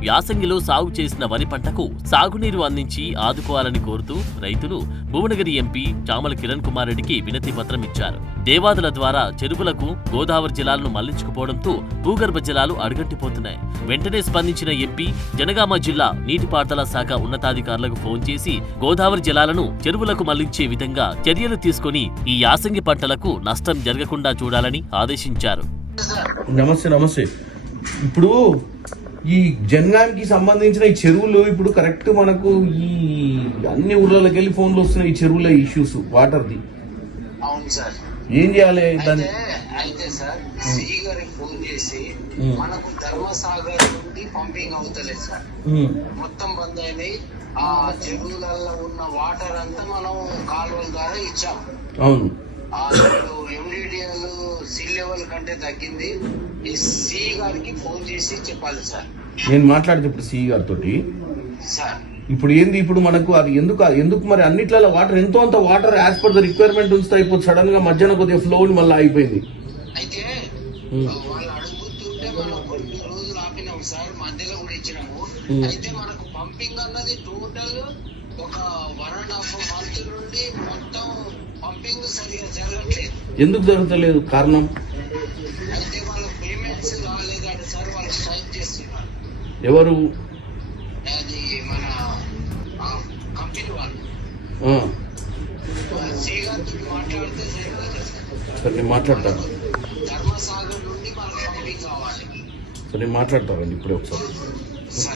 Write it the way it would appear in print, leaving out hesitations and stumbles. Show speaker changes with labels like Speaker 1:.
Speaker 1: యాసంగిలో సాగు చేసిన వరి పంటకు సాగునీరు అందించి ఆదుకోవాలని కోరుతూ రైతులు భువనగిరి ఎంపీ చామల కిరణ్ కుమార్ రెడ్డికి వినతి పత్రం ఇచ్చారు. దేవాదుల ద్వారా చెరువులకు గోదావరి జలాలను మళ్లించుకుపోవడంతో భూగర్భ జలాలు అడుగంటిపోతున్నాయి. వెంటనే స్పందించిన ఎంపీ జనగామ జిల్లా నీటిపారుదల శాఖ ఉన్నతాధికారులకు ఫోన్ చేసి గోదావరి జలాలను చెరువులకు మళ్లించే విధంగా చర్యలు తీసుకుని ఈ యాసంగి పంటలకు నష్టం జరగకుండా చూడాలని ఆదేశించారు.
Speaker 2: నమస్తే. ఇప్పుడు ఈ జనగాంకి సంబంధించిన ఈ చెరువులు ఇప్పుడు కరెక్ట్ మనకు ఈ అన్ని ఊర్లకి వెళ్ళి ఫోన్లు వస్తున్నాయి. ఈ చెరువుల ఇష్యూస్ వాటర్ది.
Speaker 3: అవును సార్.
Speaker 2: ఏం చేయాలి దాన్ని?
Speaker 3: అయితే సార్ సిఈ గారికి ఫోన్ చేసి మనకు ధర్మసాగర్ నుండి పంపింగ్ అవుతలేదు సార్, మొత్తం బంద్ అయినాయి. ఆ చెరువులలో ఉన్న వాటర్ అంతా మనం కాలువల ద్వారా ఇచ్చాం.
Speaker 2: అవును.
Speaker 3: ఎండిడిఎల్ సీ లెవెల్ కంటే తగ్గింది. ఈ సిఈ గారికి ఫోన్ చేసి చెప్పాలి సార్.
Speaker 2: నేను మాట్లాడితే ఇప్పుడు సిఈ గారితో
Speaker 3: సార్
Speaker 2: ఇప్పుడు ఏంది, ఇప్పుడు మనకు అది ఎందుకు మరి అన్నిట్లలో వాటర్ ఎంతో అంత water as per the requirement ఉంచితే అయిపోతుంది. సడన్ గా మధ్యాహ్నం కొద్దిగా ఫ్లో మళ్ళీ అయిపోయింది.
Speaker 3: అయితే వాళ్ళు అడుగుతుంటే మనం కొన్ని రోజులు ఆపినాము సార్, మధ్యలో కూడా ఇచ్చినాము. అయితే మనకు పంపింగ్ అన్నది టోటల్ ఒక 1.5 month నుండి మొత్తం పంపింగ్ సరిగా జరగట్లేదు.
Speaker 2: ఎందుకు జరుగుతలేదు? కారణం
Speaker 3: అయితే వాళ్ళ పేమెంట్స్ రాలేదంటే సార్ వాళ్ళు స్ట్రైక్ చేస్తున్నారు.
Speaker 2: ఎవరు?
Speaker 3: అది మన కంపెనీ వాళ్ళు. శ్రీగారితో మాట్లాడితే
Speaker 2: సార్ నేను మాట్లాడతాను.
Speaker 3: ధర్మసాగర్ నుండి మనకు పంపింగ్ కావాలి.
Speaker 2: సార్ నేను మాట్లాడతానండి ఇప్పుడే ఒకసారి.